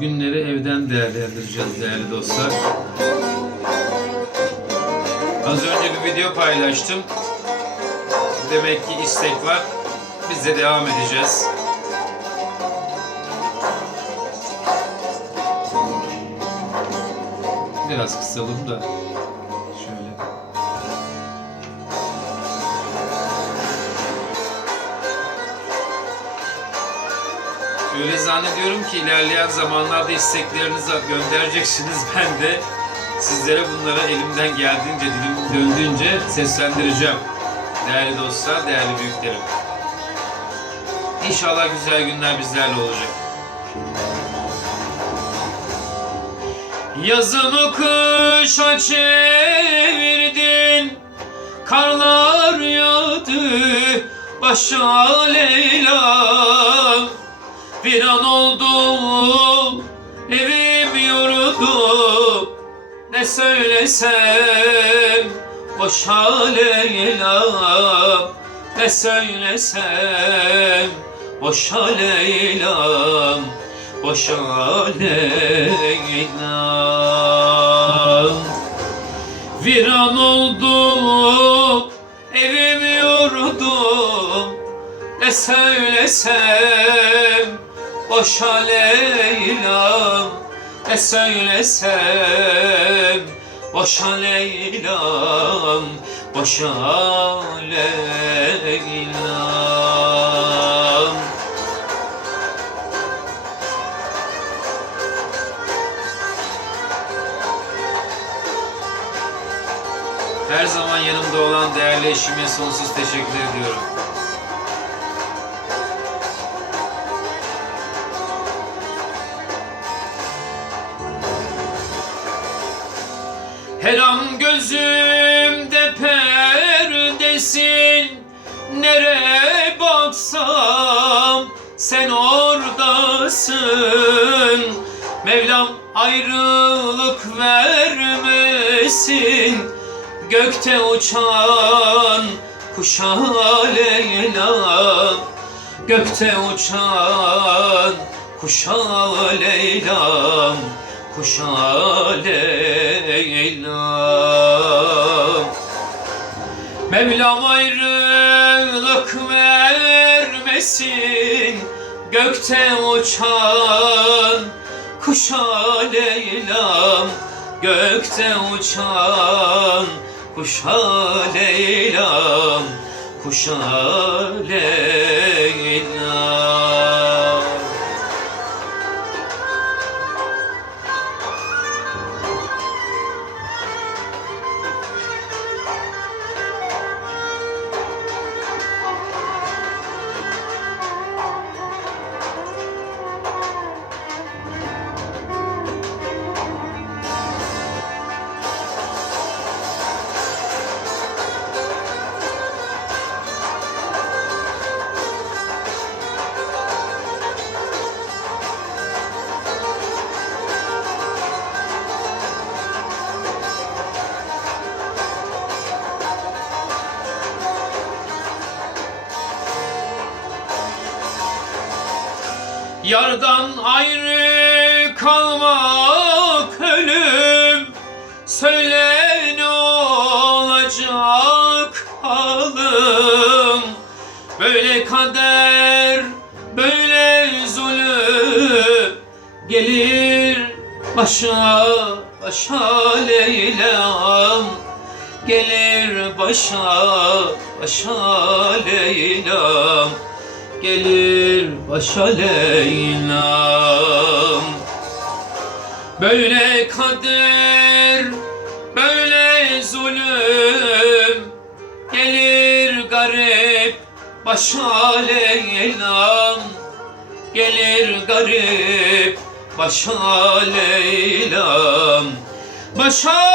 günleri evden değerlendireceğiz değerli dostlar. Az önce bir video paylaştım. Demek ki istek var. Biz de devam edeceğiz. Biraz kısalım da Öyle zannediyorum ki ilerleyen zamanlarda isteklerinizi göndereceksiniz. Ben de sizlere bunlara elimden geldiğince, dilim döndüğünce seslendireceğim. Değerli dostlar, değerli büyüklerim. İnşallah güzel günler bizlerle olacak. Yazımı kışa çevirdin Karlar yağdı başa Leyla Bir an oldu evim yurdu Ne söylesem boşa Leyla Ne söylesem boşa Leyla'm Boşa Leyla'm Viran oldu evim yurdum Ne söylesem boşa Leyla'm Ne söylesem boşa Leyla'm Boşa Leyla'm Her zaman yanımda olan değerli eşime sonsuz teşekkür ediyorum. Her an gözümde perdesin. Nereye baksam sen oradasın. Mevlam ayrılık vermesin. Gökte uçan kuşa Leyla. Gökte uçan kuşa Leyla'm Kuşa Leyla'm Mevlam ayrılık vermesin Gökte uçan kuşa Leyla'm Gökte uçan kuşa Leyla'm Kuşa Leyla'm Yardan ayrı kalmak ölüm. Söyle ne olacak halim Böyle kader böyle zulüm. Gelir başa başa Leyla'm. Gelir başa başa Leyla'm. Gelir başa Leyla'm Böyle kader, böyle zulüm. Gelir garip başa Leyla'm Gelir garip başa Leyla'm Başa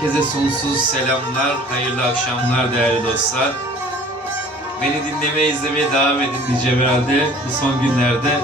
Herkese sonsuz selamlar, hayırlı akşamlar değerli dostlar. Beni dinlemeye, izlemeye devam edin diyeceğim herhalde bu son günlerde.